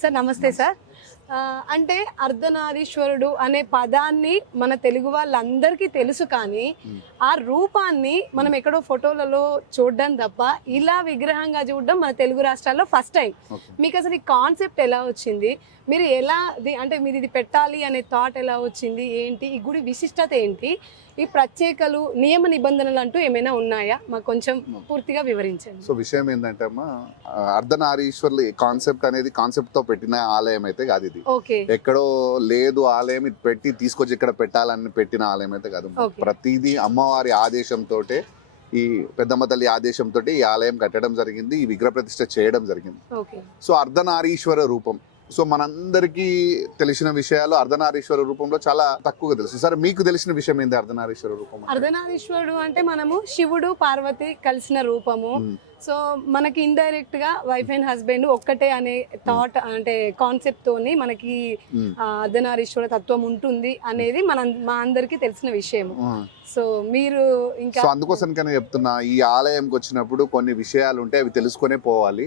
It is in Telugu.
సార్ నమస్తే సార్. అంటే అర్ధనారీశ్వరుడు అనే పదాన్ని మన తెలుగు వాళ్ళందరికీ తెలుసు, కానీ ఆ రూపాన్ని మనం ఎక్కడో ఫోటోలలో చూడడం తప్ప ఇలా విగ్రహంగా చూడడం మన తెలుగు రాష్ట్రాల్లో ఫస్ట్ టైం. మీకు అసలు ఈ కాన్సెప్ట్ ఎలా వచ్చింది? మీరు ఎలా అంటే మీరు ఇది పెట్టాలి అనే థాట్ ఎలా వచ్చింది? ఏంటి ఈ గుడి విశిష్టత ఏంటి? ఈ ప్రత్యేకలు నియమ నిబంధనలు అంటూ ఏమైనా ఉన్నాయా? మాకు కొంచెం పూర్తిగా వివరించండి. సో విషయం ఏంటంటే అమ్మా, అర్ధనారీశ్వర్లు కాన్సెప్ట్ అనేది కాన్సెప్ట్ తో పెట్టిన ఆలయం అయితే కాదు. ఇది ఓకే, ఎక్కడో లేదు ఆలయం, ఇది పెట్టి తీసుకొచ్చి ఇక్కడ పెట్టాలని పెట్టిన ఆలయం అయితే కాదు. ప్రతిదీ అమ్మవారి ఆదేశంతో, ఈ పెద్దమ్మ తల్లి ఆదేశంతో ఈ ఆలయం కట్టడం జరిగింది, ఈ విగ్రహ ప్రతిష్ఠ చేయడం జరిగింది. సో అర్ధనారీశ్వర రూపం, సో మనందరికీ తెలిసిన విషయాలు అర్ధనారీశ్వర రూపంలో చాలా తక్కువగా తెలుసు. సరే, మీకు తెలిసిన విషయం ఏంటి అర్ధనారీశ్వర రూపం? అర్ధనారీశ్వరుడు అంటే మనము శివుడు పార్వతి కలిసిన రూపము. సో మనకి ఇండైరెక్ట్ గా వైఫ్ అండ్ హస్బెండ్ ఒక్కటే అనే థాట్, అంటే కాన్సెప్ట్ తోని మనకి అర్ధనారీశ్వర తత్వం ఉంటుంది అనేది మా అందరికి తెలిసిన విషయం. సో మీరు ఇంకా అందుకోసం చెప్తున్నా, ఈ ఆలయంకి వచ్చినప్పుడు కొన్ని విషయాలు ఉంటే అవి తెలుసుకునే పోవాలి.